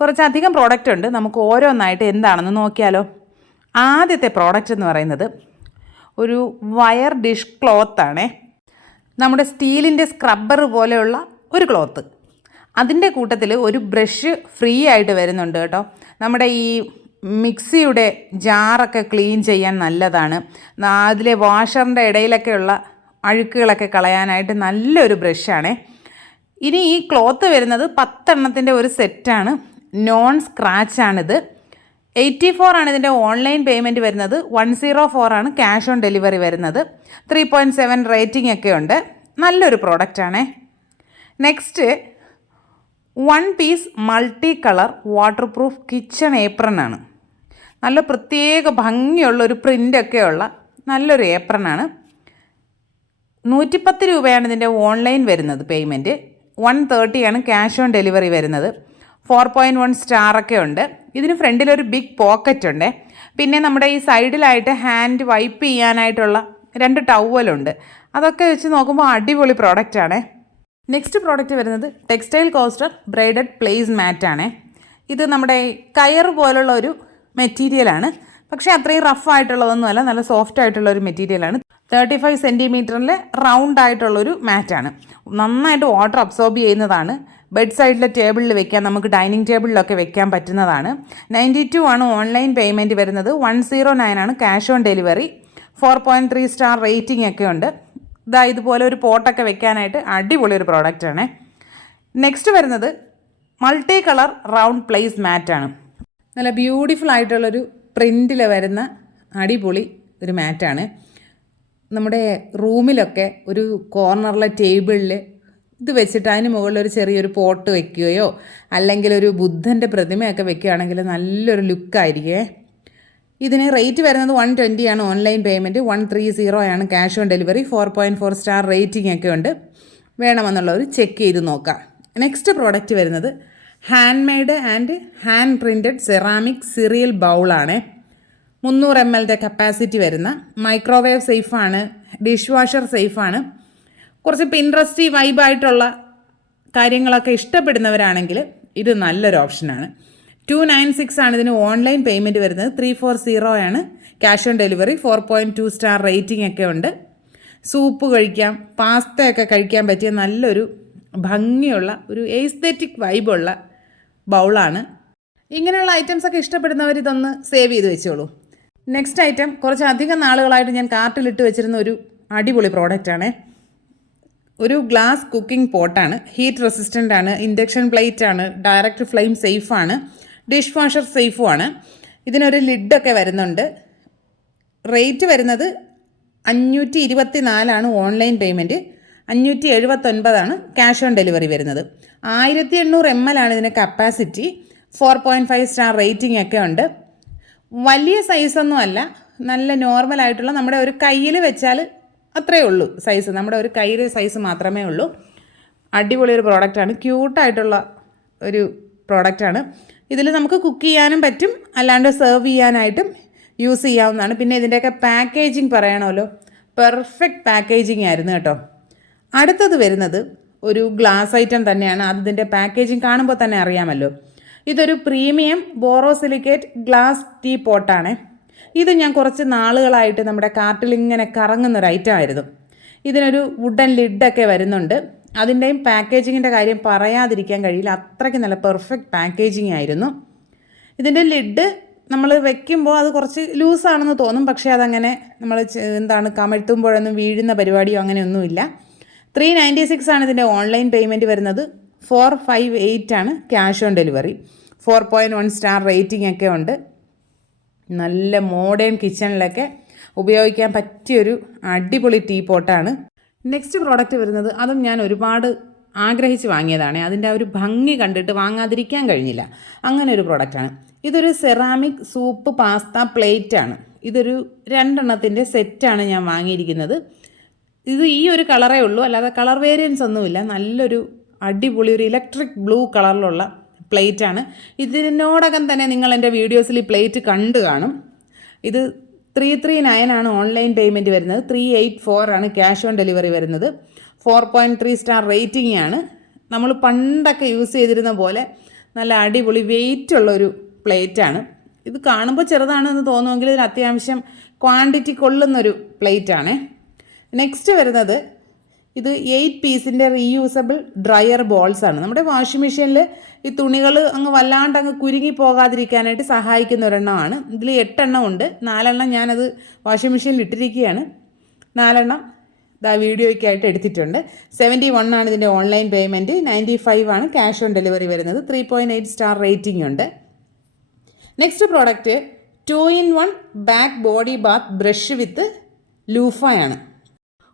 കുറച്ചധികം പ്രോഡക്റ്റ് ഉണ്ട്. നമുക്ക് ഓരോന്നായിട്ട് എന്താണെന്ന് നോക്കിയാലോ. ആദ്യത്തെ പ്രോഡക്റ്റ് എന്ന് പറയുന്നത് ഒരു വയർ ഡിഷ് ക്ലോത്താണേ. നമ്മുടെ സ്റ്റീലിൻ്റെ സ്ക്രബ്ബർ പോലെയുള്ള ഒരു ക്ലോത്ത്. അതിൻ്റെ കൂട്ടത്തിൽ ഒരു ബ്രഷ് ഫ്രീ ആയിട്ട് വരുന്നുണ്ട് കേട്ടോ. നമ്മുടെ ഈ മിക്സിയുടെ ജാറൊക്കെ ക്ലീൻ ചെയ്യാൻ നല്ലതാണ്. അതിലെ വാഷറിൻ്റെ ഇടയിലൊക്കെയുള്ള അഴുക്കുകളൊക്കെ കളയാനായിട്ട് നല്ലൊരു ബ്രഷാണേ. ഇനി ഈ ക്ലോത്ത് വരുന്നത് 10 എണ്ണത്തിൻ്റെ ഒരു സെറ്റാണ്. നോൺ സ്ക്രാച്ചാണിത്. 84 ആണ് ഇതിൻ്റെ ഓൺലൈൻ പേയ്മെൻറ്റ് വരുന്നത്. 104 ആണ് ക്യാഷ് ഓൺ ഡെലിവറി വരുന്നത്. 3.7 റേറ്റിംഗ് ഒക്കെ ഉണ്ട്. നല്ലൊരു പ്രോഡക്റ്റാണേ. Next 1 piece multi colour water proof kitchen apron ആണ്. നല്ല പ്രത്യേക ഭംഗിയുള്ളൊരു പ്രിൻ്റൊക്കെ ഉള്ള നല്ലൊരു ഏപ്രൺ ആണ്. 110 രൂപയാണ് ഇതിൻ്റെ ഓൺലൈൻ വരുന്നത് പേയ്മെൻറ്റ്. 130 ആണ് ക്യാഷ് ഓൺ ഡെലിവറി വരുന്നത്. 4.1 സ്റ്റാറൊക്കെ ഉണ്ട്. ഇതിന് ഫ്രണ്ടിലൊരു ബിഗ് പോക്കറ്റ് ഉണ്ട്. പിന്നെ നമ്മുടെ ഈ സൈഡിലായിട്ട് ഹാൻഡ് വൈപ്പ് ചെയ്യാനായിട്ടുള്ള 2 ടവലുണ്ട്. അതൊക്കെ വെച്ച് നോക്കുമ്പോൾ അടിപൊളി പ്രോഡക്റ്റാണ്. നെക്സ്റ്റ് പ്രോഡക്റ്റ് വരുന്നത് ടെക്സ്റ്റൈൽ കോസ്റ്റർ ബ്രൈഡഡ് പ്ലേസ് മാറ്റാണ്. ഇത് നമ്മുടെ കയർ പോലുള്ള ഒരു മെറ്റീരിയലാണ്. പക്ഷേ അത്രയും റഫായിട്ടുള്ളതൊന്നുമല്ല, നല്ല സോഫ്റ്റ് ആയിട്ടുള്ള ഒരു മെറ്റീരിയലാണ്. 35 സെൻറ്റിമീറ്ററിൽ റൗണ്ട് ആയിട്ടുള്ളൊരു മാറ്റാണ്. നന്നായിട്ട് വാട്ടർ അബ്സോർബ് ചെയ്യുന്നതാണ്. ബെഡ് സൈഡിലെ ടേബിളിൽ വെക്കാൻ, നമുക്ക് ഡൈനിങ് ടേബിളിലൊക്കെ വെക്കാൻ പറ്റുന്നതാണ്. 92 ആണ് ഓൺലൈൻ പേയ്മെൻറ്റ് വരുന്നത്. 109 ആണ് cash on delivery. 4.3 star rating ഒക്കെ ഉണ്ട്. ഇതുപോലെ ഒരു പോട്ടൊക്കെ വെക്കാനായിട്ട് അടിപൊളി ഒരു പ്രോഡക്റ്റാണ്. നെക്സ്റ്റ് വരുന്നത് മൾട്ടി കളർ റൗണ്ട് പ്ലേസ് മാറ്റാണ്. നല്ല ബ്യൂട്ടിഫുൾ ആയിട്ടുള്ളൊരു പ്രിൻറ്റിൽ വരുന്ന അടിപൊളി ഒരു മാറ്റാണ്. നമ്മുടെ റൂമിലൊക്കെ ഒരു കോർണറിലെ ടേബിളിൽ ഇത് വെച്ചിട്ട് അതിന് മുകളിൽ ഒരു ചെറിയൊരു പോട്ട് വെക്കുകയോ അല്ലെങ്കിൽ ഒരു ബുദ്ധൻ്റെ പ്രതിമയൊക്കെ വെക്കുകയാണെങ്കിൽ നല്ലൊരു ലുക്കായിരിക്കുമേ. ഇതിന് റേറ്റ് വരുന്നത് 120 ആണ് ഓൺലൈൻ പേയ്മെൻറ്റ്. 130 ആണ് cash on delivery. 4.4 star rating ഒക്കെ ഉണ്ട്. വേണമെന്നുള്ളവർ ചെക്ക് ചെയ്ത് നോക്കാം. നെക്സ്റ്റ് പ്രോഡക്റ്റ് വരുന്നത് hand made and hand printed ceramic cereal ബൗളാണ്. 300 ml കപ്പാസിറ്റി വരുന്ന മൈക്രോവേവ് സേഫാണ്. ഡിഷ് വാഷർ സേഫാണ്. കുറച്ച് പിൻട്രസ്റ്റി വൈബായിട്ടുള്ള കാര്യങ്ങളൊക്കെ ഇഷ്ടപ്പെടുന്നവരാണെങ്കിൽ ഇത് നല്ലൊരു ഓപ്ഷനാണ്. 296 ആണ് ഇതിന് ഓൺലൈൻ പേയ്മെൻറ്റ് വരുന്നത്. 340 ആണ് cash on delivery. 4.2 star rating ഒക്കെ ഉണ്ട്. സൂപ്പ് കഴിക്കാം, പാസ്തയൊക്കെ കഴിക്കാൻ പറ്റിയ നല്ലൊരു ഭംഗിയുള്ള ഒരു എസ്തെറ്റിക് വൈബുള്ള ബൗളാണ്. ഇങ്ങനെയുള്ള ഐറ്റംസൊക്കെ ഇഷ്ടപ്പെടുന്നവർ ഇതൊന്ന് സേവ് ചെയ്ത് വെച്ചോളൂ. നെക്സ്റ്റ് ഐറ്റം കുറച്ചധികം നാളുകളായിട്ട് ഞാൻ കാർട്ടിലിട്ട് വെച്ചിരുന്ന ഒരു അടിപൊളി പ്രോഡക്റ്റാണ്. ഒരു ഗ്ലാസ് കുക്കിംഗ് പോട്ടാണ്. ഹീറ്റ് റെസിസ്റ്റൻ്റ് ആണ്. ഇൻഡക്ഷൻ പ്ലേറ്റ് ആണ്. ഡയറക്റ്റ് ഫ്ലെയിം സേഫാണ്. ഡിഷ് വാഷർ സേഫുമാണ്. ഇതിനൊരു ലിഡൊക്കെ വരുന്നുണ്ട്. റേറ്റ് വരുന്നത് 524 ആണ് ഓൺലൈൻ പേയ്മെൻറ്റ്. 579 ആണ് ക്യാഷ് ഓൺ ഡെലിവറി വരുന്നത്. 1800 ml ആണ് ഇതിൻ്റെ കപ്പാസിറ്റി. 4.5 സ്റ്റാർ റേറ്റിംഗ് ഒക്കെ ഉണ്ട്. വലിയ സൈസൊന്നും അല്ല, നല്ല നോർമലായിട്ടുള്ള നമ്മുടെ ഒരു കയ്യിൽ വെച്ചാൽ അത്രയേ ഉള്ളൂ സൈസ്. നമ്മുടെ ഒരു കയ്യിലെ സൈസ് മാത്രമേ ഉള്ളൂ. അടിപൊളി ഒരു പ്രോഡക്റ്റാണ്. ക്യൂട്ടായിട്ടുള്ള ഒരു പ്രോഡക്റ്റാണ്. ഇതിൽ നമുക്ക് കുക്ക് ചെയ്യാനും പറ്റും, അല്ലാണ്ട് സെർവ് ചെയ്യാനായിട്ടും യൂസ് ചെയ്യാവുന്നതാണ്. പിന്നെ ഇതിൻ്റെയൊക്കെ പാക്കേജിങ് പറയണമല്ലോ, പെർഫെക്റ്റ് പാക്കേജിങ് ആയിരുന്നു കേട്ടോ. അടുത്തത് വരുന്നത് ഒരു ഗ്ലാസ് ഐറ്റം തന്നെയാണ്. അതിൻ്റെ പാക്കേജിങ് കാണുമ്പോൾ തന്നെ അറിയാമല്ലോ. ഇതൊരു പ്രീമിയം ബോറോസിലിക്കേറ്റ് ഗ്ലാസ് ടീ പോട്ടാണ്. ഇത് ഞാൻ കുറച്ച് നാളുകളായിട്ട് നമ്മുടെ കാർട്ടിൽ ഇങ്ങനെ കറങ്ങുന്നൊരു ഐറ്റം ആയിരുന്നു. ഇതിനൊരു വുഡൻ ലിഡൊക്കെ വരുന്നുണ്ട്. അതിൻ്റെയും പാക്കേജിങ്ങിൻ്റെ കാര്യം പറയാതിരിക്കാൻ കഴിയില്ല. അത്രയ്ക്ക് നല്ല പെർഫെക്റ്റ് പാക്കേജിങ് ആയിരുന്നു. ഇതിൻ്റെ ലിഡ് നമ്മൾ വെക്കുമ്പോൾ അത് കുറച്ച് ലൂസാണെന്ന് തോന്നും, പക്ഷേ അതങ്ങനെ നമ്മൾ കമഴ്ത്തുമ്പോഴൊന്നും വീഴുന്ന പരിപാടിയോ അങ്ങനെയൊന്നുമില്ല. 396 ആണ് ഇതിൻ്റെ ഓൺലൈൻ പേയ്മെൻറ്റ് വരുന്നത്. 458 ആണ് cash on delivery. 4.1 star rating ഒക്കെ ഉണ്ട്. നല്ല മോഡേൺ കിച്ചണിലൊക്കെ ഉപയോഗിക്കാൻ പറ്റിയൊരു അടിപൊളി ടീ പോട്ടാണ്. നെക്സ്റ്റ് പ്രോഡക്റ്റ് വരുന്നത് അതും ഞാൻ ഒരുപാട് ആഗ്രഹിച്ച് വാങ്ങിയതാണ്. അതിൻ്റെ ആ ഒരു ഭംഗി കണ്ടിട്ട് വാങ്ങാതിരിക്കാൻ കഴിഞ്ഞില്ല. അങ്ങനെ ഒരു പ്രോഡക്റ്റാണ്. ഇതൊരു സെറാമിക് സൂപ്പ് പാസ്ത പ്ലേറ്റാണ്. ഇതൊരു 2 എണ്ണത്തിൻ്റെ സെറ്റാണ് ഞാൻ വാങ്ങിയിരിക്കുന്നത്. ഇത് ഈ ഒരു കളറേ ഉള്ളൂ, അല്ലാതെ കളർ വേരിയൻസ് ഒന്നുമില്ല. നല്ലൊരു അടിപൊളി ഒരു ഇലക്ട്രിക് ബ്ലൂ കളറിലുള്ള പ്ലേറ്റാണ്. ഇതിനോടകം തന്നെ നിങ്ങൾ എൻ്റെ വീഡിയോസിൽ ഈ പ്ലേറ്റ് കണ്ടു കാണും. ഇത് 339 ആണ് ഓൺലൈൻ പേയ്മെൻറ്റ് വരുന്നത്. 384 ആണ് ക്യാഷ് ഓൺ ഡെലിവറി വരുന്നത്. 4.3 സ്റ്റാർ റേറ്റിംഗ് ആണ്. നമ്മൾ പണ്ടൊക്കെ യൂസ് ചെയ്തിരുന്ന പോലെ നല്ല അടിപൊളി വെയിറ്റുള്ളൊരു പ്ലേറ്റാണ്. ഇത് കാണുമ്പോൾ ചെറുതാണെന്ന് തോന്നുമെങ്കിൽ ഇതിൽ അത്യാവശ്യം ക്വാണ്ടിറ്റി കൊള്ളുന്നൊരു പ്ലേറ്റാണ്. നെക്സ്റ്റ് വരുന്നത് ഇത് 8 പീസിൻ്റെ റീയൂസബിൾ ഡ്രയർ ബോൾസ് ആണ്. നമ്മുടെ വാഷിംഗ് മെഷീനിൽ ഈ തുണികൾ അങ്ങ് വല്ലാണ്ട് അങ്ങ് കുരുങ്ങി പോകാതിരിക്കാനായിട്ട് സഹായിക്കുന്ന ഒരെണ്ണമാണ്. ഇതിൽ 8 എണ്ണം ഉണ്ട്. 4 എണ്ണം ഞാനത് വാഷിംഗ് മെഷീനിൽ ഇട്ടിരിക്കുകയാണ്. 4 എണ്ണം ഇതാ വീഡിയോയ്ക്കായിട്ട് എടുത്തിട്ടുണ്ട്. 71 ആണ് ഇതിൻ്റെ ഓൺലൈൻ പേയ്മെൻറ്റ്, 95 ആണ് ക്യാഷ് ഓൺ ഡെലിവറി വരുന്നത്. 3.8 സ്റ്റാർ റേറ്റിംഗ് ഉണ്ട്. Next product 2-in-1 back body bath brush with ലൂഫയാണ്.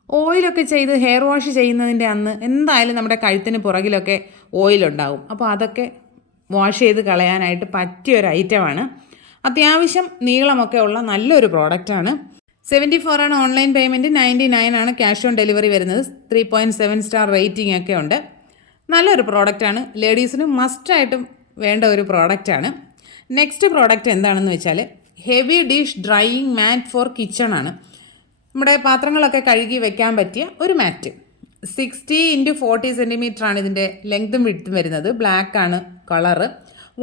ഓയിലൊക്കെ ചെയ്ത് ഹെയർ വാഷ് ചെയ്യുന്നതിൻ്റെ അന്ന് എന്തായാലും നമ്മുടെ കഴുത്തിന് പുറകിലൊക്കെ ഓയിലുണ്ടാവും. അപ്പോൾ അതൊക്കെ വാഷ് ചെയ്ത് കളയാനായിട്ട് പറ്റിയൊരു ഐറ്റമാണ്. അത്യാവശ്യം നീളമൊക്കെ ഉള്ള നല്ലൊരു പ്രോഡക്റ്റാണ്. 74 ആണ് ഓൺലൈൻ പേയ്മെൻറ്റ്, 99 ആണ് ക്യാഷ് ഓൺ ഡെലിവറി വരുന്നത്. 3.7 സ്റ്റാർ റേറ്റിംഗ് ഒക്കെ ഉണ്ട്. നല്ലൊരു പ്രോഡക്റ്റാണ്. ലേഡീസിന് മസ്റ്റായിട്ടും വേണ്ട ഒരു പ്രോഡക്റ്റാണ്. നെക്സ്റ്റ് പ്രോഡക്റ്റ് എന്താണെന്ന് വെച്ചാൽ heavy dish drying mat for kitchen ആണ്. നമ്മുടെ പാത്രങ്ങളൊക്കെ കഴുകി വെക്കാൻ പറ്റിയ ഒരു മാറ്റ്. 60x40 സെൻറ്റിമീറ്റർ ആണ് ഇതിൻ്റെ ലെങ്ത്തും വിഡ്ത്തും വരുന്നത്. ബ്ലാക്ക് ആണ് കളറ്.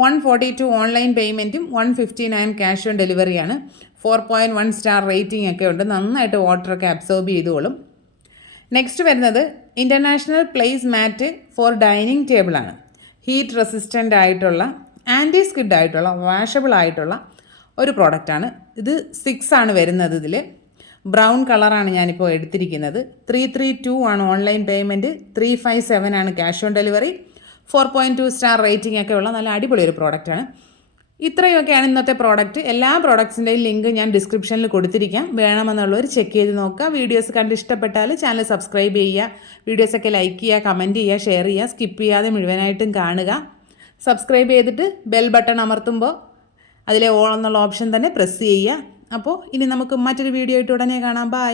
142 ഓൺലൈൻ പേയ്മെൻറ്റും 159 ക്യാഷ് ഓൺ ഡെലിവറിയാണ്. 4.1 സ്റ്റാർ റേറ്റിംഗ് ഒക്കെ ഉണ്ട്. നന്നായിട്ട് വാട്ടറൊക്കെ അബ്സോർബ് ചെയ്തോളും. നെക്സ്റ്റ് വരുന്നത് ഇൻ്റർനാഷണൽ പ്ലേസ് മാറ്റ് ഫോർ ഡൈനിങ് ടേബിളാണ്. ഹീറ്റ് റെസിസ്റ്റൻ്റ് ആയിട്ടുള്ള ആൻറ്റി സ്കിഡ് ആയിട്ടുള്ള വാഷബിൾ ആയിട്ടുള്ള ഒരു പ്രോഡക്റ്റാണ്. ഇത് 6 ആണ് വരുന്നത്. ഇതിൽ ബ്രൗൺ കളറാണ് ഞാനിപ്പോൾ എടുത്തിരിക്കുന്നത്. 332 ആണ് ഓൺലൈൻ പേയ്മെൻറ്റ്, 357 ആണ് cash on delivery. 4.2 star rating ഒക്കെ ഉള്ള നല്ല അടിപൊളി ഒരു പ്രോഡക്റ്റാണ്. ഇത്രയൊക്കെയാണ് ഇന്നത്തെ പ്രോഡക്റ്റ്. എല്ലാ പ്രോഡക്ട്സിൻ്റെയും ലിങ്ക് ഞാൻ ഡിസ്ക്രിപ്ഷനിൽ കൊടുത്തിരിക്കാം. വേണമെന്നുള്ളവർ ചെക്ക് ചെയ്ത് നോക്കുക. വീഡിയോസ് കണ്ട് ഇഷ്ടപ്പെട്ടാൽ ചാനൽ സബ്സ്ക്രൈബ് ചെയ്യുക. വീഡിയോസൊക്കെ ലൈക്ക് ചെയ്യുക, കമൻറ്റ് ചെയ്യുക, ഷെയർ ചെയ്യുക. സ്കിപ്പ് ചെയ്യാതെ മുഴുവനായിട്ടും കാണുക. സബ്സ്ക്രൈബ് ചെയ്തിട്ട് ബെൽ ബട്ടൺ അമർത്തുമ്പോൾ അതിലെ ഓൾ എന്നുള്ള ഓപ്ഷൻ തന്നെ പ്രസ് ചെയ്യുക. അപ്പോൾ ഇനി നമുക്ക് മറ്റൊരു വീഡിയോ ആയിട്ട് ഉടനെ കാണാം. ബൈ.